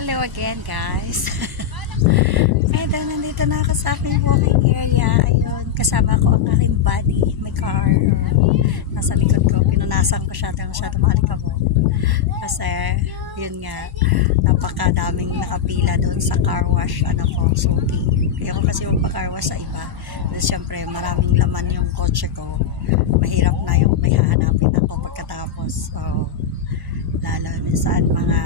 Hello again guys. Ito, nandito na ako sa aking walking area. Ayun, kasama ko ang aking buddy. May car. Nasa likod ko. Pinunasan ko siya. Dahil siya tumalik ako. Kasi, yun nga, napakadaming nakapila doon sa car wash. Ano ko, suki. Kaya ako kasi magpa-car wash sa iba. Dahil syempre, maraming laman yung kotse ko. Mahirap na yung may hahanapin ako pagkatapos. So, lalo minsan mga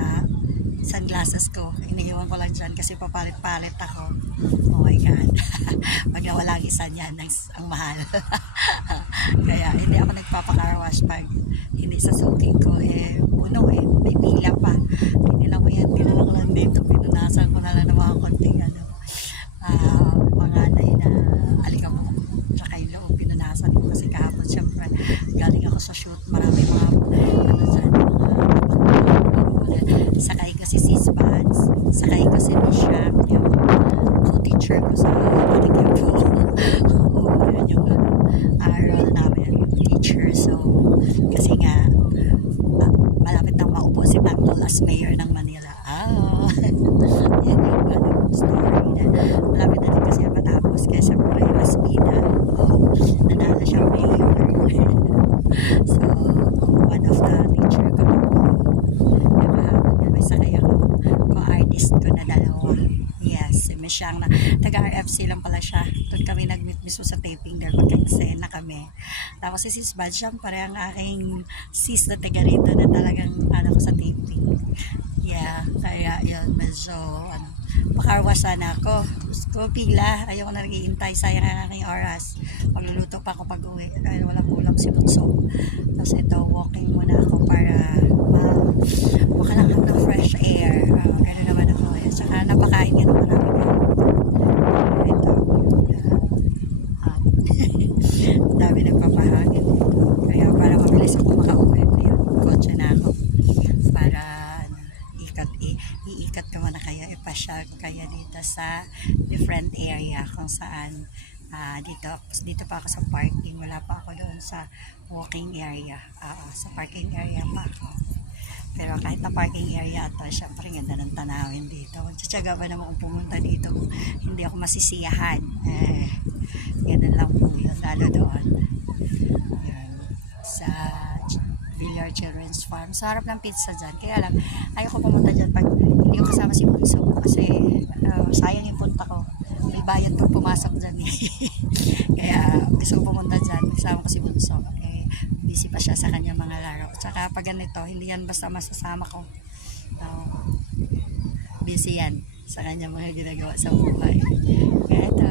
sunglasses ko, iniiwan ko lang dyan kasi papalit-palit ako. Oh my god. Pag nawala ang isa niyan, ang mahal. Kaya hindi ako nagpapa-car wash pag hindi sa suki ko. Puno may pila pa. Tinila ko yan, tinila ko lang dito. Pinunasan ko na lang ng mga konting panganay na alikabok. Tsaka yung loob, pinunasan ko kasi kahapon syempre galing ako sa shoot. Marami mga sakay ko si Sis Vans, sakay ko si Misha, yung co-teacher ko sa Alicabo. Yun yung aral namin, teacher. So, kasi nga, malapit nang maupo si Pangol as mayor ng Manila. Yan yung story na malapit na din kasi matapos. Kaya siyempre, mas bida. Nanalo siyang mayor. So, one of the teacher ko sakay ako ko-artist ko na dalawa. Yes, si Misyang na taga-RFC lang pala siya. Doon kami nag-meet mismo sa taping there. Magka-eksena kami. Tapos si Sis Bad, siyempre ang aking sis na taga rito na talagang ko sa taping. Yeah, kaya yun, medyo pakarwas sana ako. Gusto pila, ayaw ko na nag-iintay. Sayang ang aking oras. Magluluto pa ako pag-uwi dahil walang ulam si Bunso. Tapos ito, walking muna ako para makalanghap ng fresh air. Gano'n naman ako. Saka napakain nga ng marami ko. Ito. Dami nagpapahangin dito. Kaya para mabilis ako makauwi. Ayun, kotse na ako. Para iikat ko muna kaya ipasyal ko kaya dito sa different area kung saan dito pa ako sa parking. Wala pa ako doon sa walking area. Sa parking area pa ako. Pero kahit na parking area ito, syempre ganda ng tanawin dito. Tsatsaga pa naman kung pumunta dito kung hindi ako masisiyahan. Ganun lang po yun. Lalo doon. Yan. Sa Villar Children's Farm. Sa harap ng pizza dyan. Kaya lang, ayaw ko pumunta dyan pag hindi ko kasama si Bunso. Kasi sayang yung punta ko. May bayad pag pumasok dyan. Kaya gusto ko pumunta dyan. Kasama ko si Bunso. Busy pa siya sa kanya mga laro. Tsaka pag ganito, hindi yan basta masasama ko. Busy yan sa kanya mga ginagawa sa buhay. Kaya ito,